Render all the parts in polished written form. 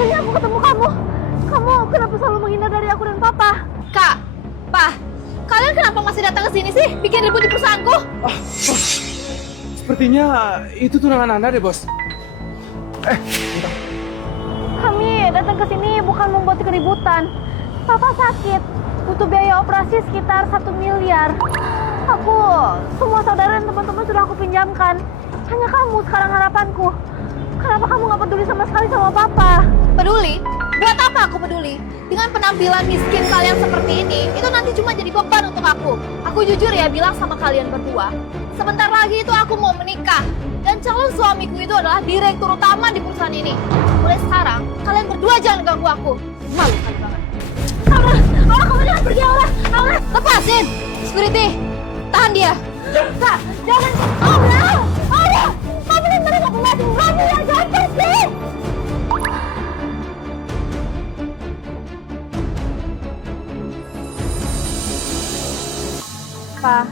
akhirnya aku ketemu kamu. Kamu kenapa selalu menghindar dari aku dan Papa? Kak, Pak, kalian kenapa masih datang ke sini sih? Bikin ribut di perusahaanku? Bos, sepertinya itu tunangan Anda deh, Bos. Bentar. Kami datang ke sini bukan membuat keributan. Papa sakit, butuh biaya operasi sekitar 1 miliar. Aku, semua saudara dan teman-teman sudah aku pinjamkan. Hanya kamu sekarang harapanku. Kenapa kamu nggak peduli sama sekali sama Papa? Peduli? Buat apa aku peduli? Dengan penampilan miskin kalian seperti ini, itu nanti cuma jadi beban untuk aku. Aku jujur ya bilang sama kalian berdua, sebentar lagi itu aku mau menikah. Dan calon suamiku itu adalah direktur utama di perusahaan ini. Mulai sekarang, kalian berdua jangan ganggu aku. Malu kan banget. Aura, kamu jangan pergi, Aura. Aura, Lepasin! Security, tahan dia. Kak, jangan. Aura, Aura, kamu benar-benar nggak pembantu kamu ya, jangan pergi. Pak,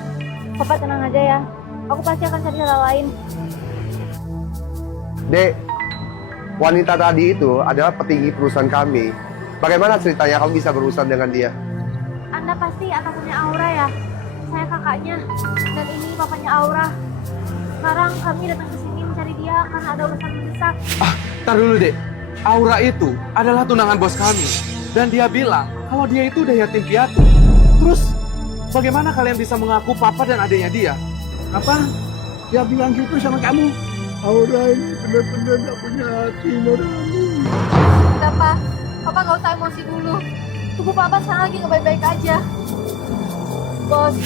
Papa tenang aja ya. Aku pasti akan cari cara lain. Dek, wanita tadi itu adalah petinggi perusahaan kami. Bagaimana ceritanya kamu bisa berurusan dengan dia? Anda pasti atasannya Aura ya? Saya kakaknya, dan ini papanya Aura. Sekarang kami datang ke sini mencari dia karena ada urusan mendesak. Tar dulu, Dek. Aura itu adalah tunangan bos kami. Dan dia bilang kalau dia itu udah yatim piatu. Terus, bagaimana kalian bisa mengaku papa dan adiknya dia? Apa? Dia bilang gitu sama kamu? Aura ini benar-benar gak punya hati nurani. Udah, Pak. Papa nggak usah emosi dulu. Tubuh Papa sekarang lagi nggak baik-baik aja. Bos,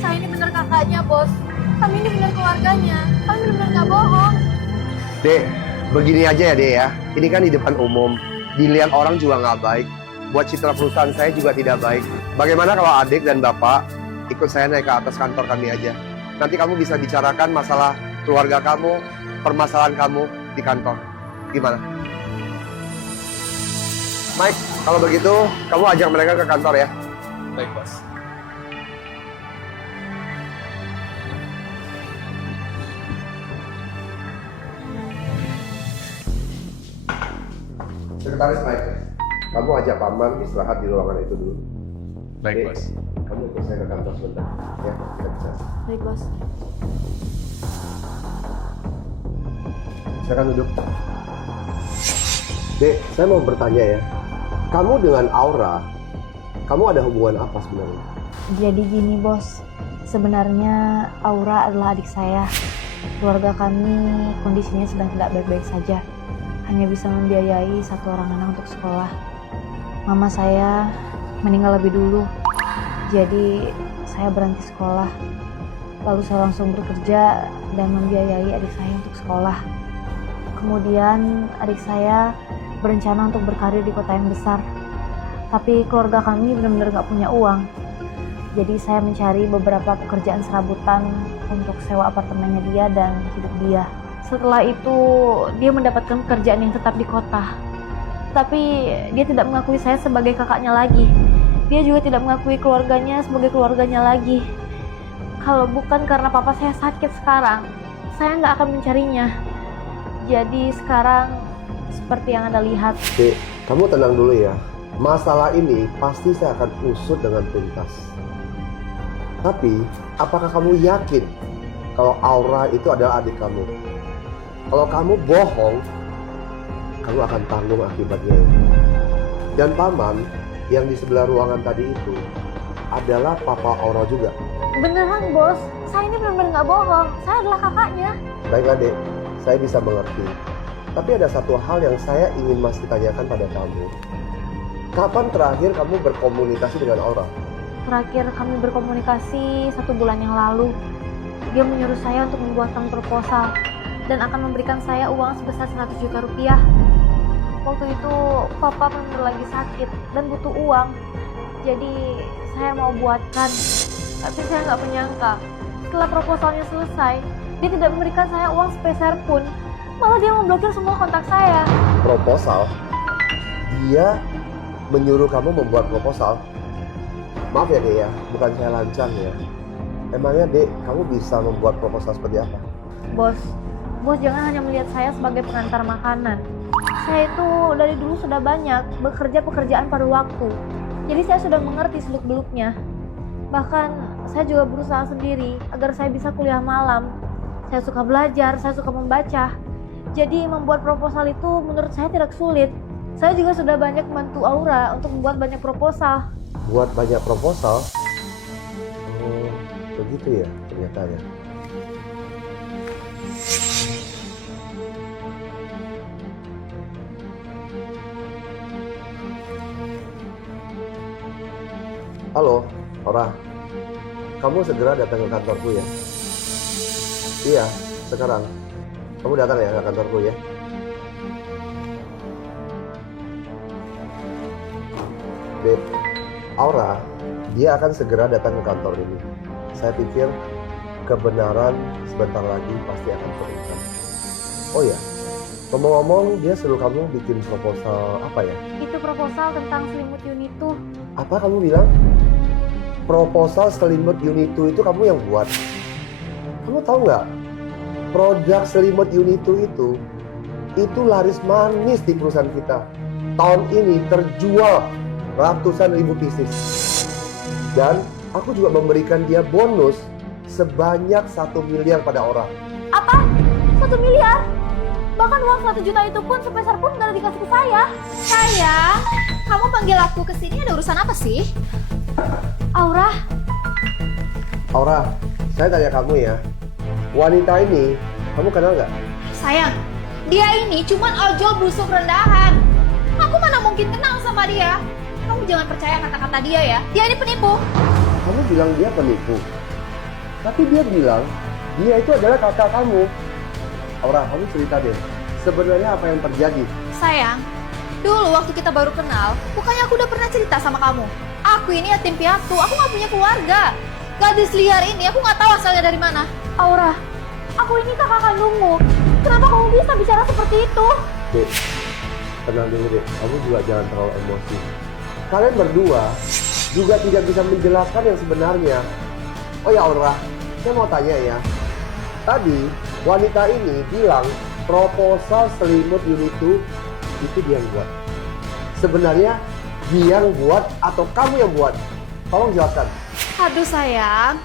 saya ini bener kakaknya, Bos. Kami ini bener keluarganya. Kami bener-bener nggak bohong. Dek, begini aja ya Dek ya. Ini kan di depan umum. Dilihat orang juga nggak baik. Buat citra perusahaan saya juga tidak baik. Bagaimana kalau adik dan bapak ikut saya naik ke atas kantor kami aja? Nanti kamu bisa bicarakan masalah keluarga kamu, permasalahan kamu di kantor. Gimana? Mike, kalau begitu kamu ajak mereka ke kantor ya. Baik, Bos. Sekretaris Mike, kamu ajak paman istirahat di ruangan itu dulu. Baik, Dek, Bos. kamu ikut saya ke kantor sebentar. Ya, kita bisa. Baik, Bos. Silakan duduk. Dek, saya mau bertanya ya. Kamu dengan Aura, kamu ada hubungan apa sebenarnya? Jadi gini, Bos. Sebenarnya Aura adalah adik saya. Keluarga kami kondisinya sedang tidak baik-baik saja. Hanya bisa membiayai satu orang anak untuk sekolah. Mama saya meninggal lebih dulu. Jadi saya berhenti sekolah. Lalu saya langsung bekerja dan membiayai adik saya untuk sekolah. Kemudian adik saya berencana untuk berkarir di kota yang besar. Tapi keluarga kami benar-benar gak punya uang. Jadi saya mencari beberapa pekerjaan serabutan untuk sewa apartemennya dia dan hidup dia. Setelah itu dia mendapatkan pekerjaan yang tetap di kota. Tapi dia tidak mengakui saya sebagai kakaknya lagi. Dia juga tidak mengakui keluarganya sebagai keluarganya lagi. Kalau bukan karena papa saya sakit sekarang, saya nggak akan mencarinya. Jadi sekarang seperti yang Anda lihat. Dek, kamu tenang dulu ya. Masalah ini pasti saya akan usut dengan tuntas. Tapi, apakah kamu yakin kalau Aura itu adalah adik kamu? Kalau kamu bohong, kamu akan tanggung akibatnya. Dan paman yang di sebelah ruangan tadi itu adalah papa Aura juga. Beneran, Bos. Saya ini benar-benar nggak bohong. Saya adalah kakaknya. Baiklah Dek, saya bisa mengerti. Tapi ada satu hal yang saya ingin masih tanyakan pada kamu. Kapan terakhir kamu berkomunikasi dengan Aura? Terakhir kami berkomunikasi 1 bulan yang lalu. Dia menyuruh saya untuk membuatkan proposal dan akan memberikan saya uang sebesar 100 juta rupiah. Waktu itu papa benar lagi sakit dan butuh uang. Jadi saya mau buatkan. Tapi saya nggak menyangka setelah proposalnya selesai, dia tidak memberikan saya uang sepeser pun. Malah dia memblokir semua kontak saya. Proposal? Dia menyuruh kamu membuat proposal? Maaf ya Dek ya, bukan saya lancang ya. Emangnya Dek, kamu bisa membuat proposal seperti apa? Bos jangan hanya melihat saya sebagai pengantar makanan. Saya itu dari dulu sudah banyak bekerja pekerjaan pada waktu. Jadi saya sudah mengerti seluk-beluknya. Bahkan saya juga berusaha sendiri agar saya bisa kuliah malam. Saya suka belajar, saya suka membaca. Jadi membuat proposal itu menurut saya tidak sulit. Saya juga sudah banyak membantu Aura untuk membuat banyak proposal. Buat banyak proposal? Oh, begitu ya ternyata ya. Halo, Aura. Kamu segera datang ke kantorku ya. Iya, sekarang. Kamu datang ya ke kantorku ya. Beb, Aura, dia akan segera datang ke kantor ini. Saya pikir kebenaran sebentar lagi pasti akan terungkap. Oh ya, ngomong-ngomong dia suruh kamu bikin proposal apa ya? Itu proposal tentang selimut Unitu. Apa kamu bilang? Proposal selimut Unitu itu kamu yang buat? Kamu tahu nggak? Produk selimut Unitu itu laris manis di perusahaan kita. Tahun ini terjual ratusan ribu pieces. Dan aku juga memberikan dia bonus sebanyak 1 miliar pada orang. Apa? 1 miliar? Bahkan uang 1 juta itu pun sepeser pun nggak dikasih ke saya. Sayang, kamu panggil aku ke sini ada urusan apa sih? Aura, Aura, saya tanya kamu ya. Wanita ini, kamu kenal nggak? Sayang, dia ini cuman ojol busuk rendahan. Aku mana mungkin kenal sama dia. Kamu jangan percaya kata-kata dia ya. Dia ini penipu. Kamu bilang dia penipu. Tapi dia bilang, dia itu adalah kakak kamu. Aura, kamu cerita deh. Sebenarnya apa yang terjadi? Sayang, dulu waktu kita baru kenal, bukannya aku udah pernah cerita sama kamu. Aku ini yatim piatu, aku gak punya keluarga. Gadis liar ini aku gak tahu asalnya dari mana. Aura, aku ini kakak kandungmu. Kenapa kamu bisa bicara seperti itu? Dek, tenang dulu deh. Kamu juga jangan terlalu emosi. Kalian berdua juga tidak bisa menjelaskan yang sebenarnya. Oh ya Aura, saya mau tanya ya. Tadi wanita ini bilang proposal selimut Unitu itu dia yang buat. Sebenarnya dia yang buat atau kamu yang buat? Tolong jelaskan. Aduh sayang,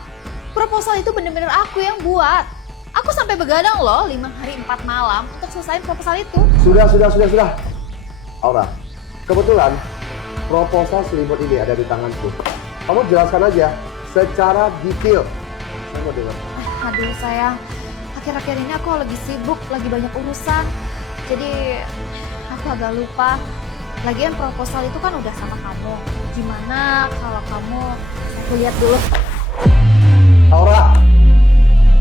proposal itu bener-bener aku yang buat. Aku sampai begadang loh 5 hari 4 malam untuk selesai proposal itu. Sudah. Aura, kebetulan proposal selimut ini ada di tanganku. Kamu jelaskan aja secara detail. Saya mau dengar. Aduh sayang, akhir-akhir ini aku lagi sibuk, lagi banyak urusan. Jadi aku agak lupa. Lagian proposal itu kan udah sama kamu. Gimana kalau kamu, aku lihat dulu. Aura,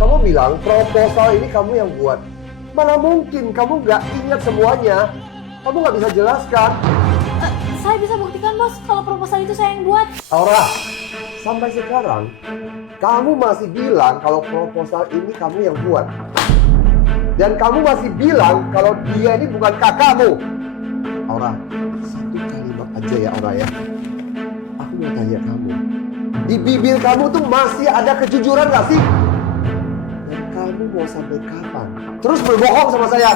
kamu bilang proposal ini kamu yang buat. Mana mungkin kamu nggak ingat semuanya. Kamu nggak bisa jelaskan. Saya bisa buktikan bos kalau proposal itu saya yang buat. Aura, sampai sekarang kamu masih bilang kalau proposal ini kamu yang buat. Dan kamu masih bilang kalau dia ini bukan kakakmu. Aura, satu kalimat aja ya Aura ya. Aku mau tanya kamu. Di bibir kamu tuh masih ada kejujuran gak sih? Dan kamu mau sampai kapan terus berbohong sama saya?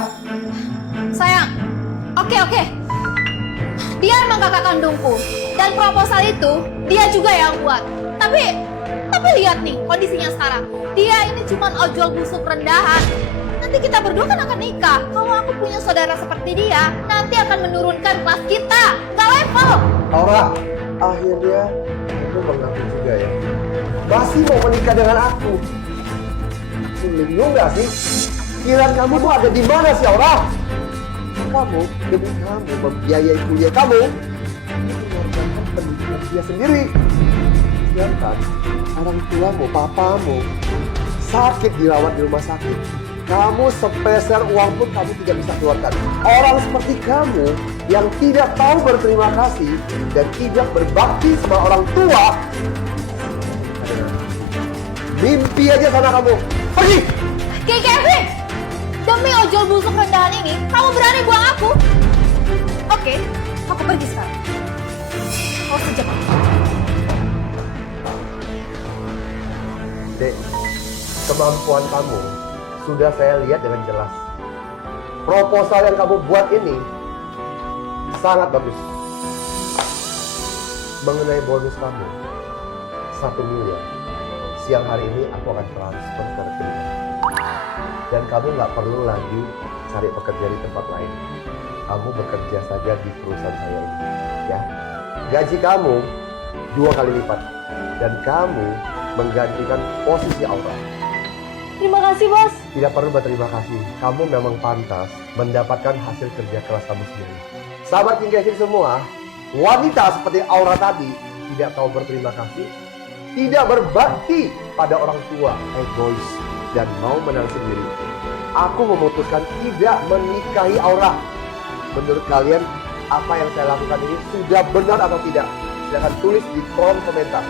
Sayang, oke. Dia emang kakak kandungku. Dan proposal itu dia juga yang buat. Tapi lihat nih kondisinya sekarang. Dia ini cuma ojol busuk rendahan. Nanti kita berdua kan akan nikah. Kalau aku punya saudara seperti dia, nanti akan menurunkan kelas kita. Gak level. Aura, akhirnya kamu mengaku juga ya. Masih mau menikah dengan aku? Bingung gak sih? Pikiran kamu tuh ada di mana sih Aura? Kamu, demi kamu membiayai kuliah kamu, mengorbankan pendidikan dia sendiri. Sedangkan orang tuamu, papamu, sakit dirawat di rumah sakit. Kamu sepeser uang pun kamu tidak bisa keluarkan. Orang seperti kamu yang tidak tahu berterima kasih dan tidak berbakti sama orang tua, mimpi aja sana kamu. Pergi! Kevin, demi ojol busuk rendahan ini, kamu berani buang aku? Oke, aku pergi sekarang. Kau sejak aku. Dek, kemampuan kamu sudah saya lihat dengan jelas. proposal yang kamu buat ini sangat bagus. Mengenai bonus kamu, 1 miliar. Siang hari ini aku akan transfer ke rekening. Dan kamu nggak perlu lagi cari pekerjaan di tempat lain. Kamu bekerja saja di perusahaan saya ini, ya. Gaji kamu 2 kali lipat. Dan kamu menggantikan posisi Aura. Terima kasih, Bos. Tidak perlu berterima kasih. Kamu memang pantas mendapatkan hasil kerja keras kamu sendiri. Sahabat Kinggashin semua, wanita seperti Aura tadi tidak tahu berterima kasih, tidak berbakti pada orang tua, egois, dan mau menang sendiri. Aku memutuskan tidak menikahi Aura. Menurut kalian, apa yang saya lakukan ini sudah benar atau tidak? Silahkan tulis di kolom komentar.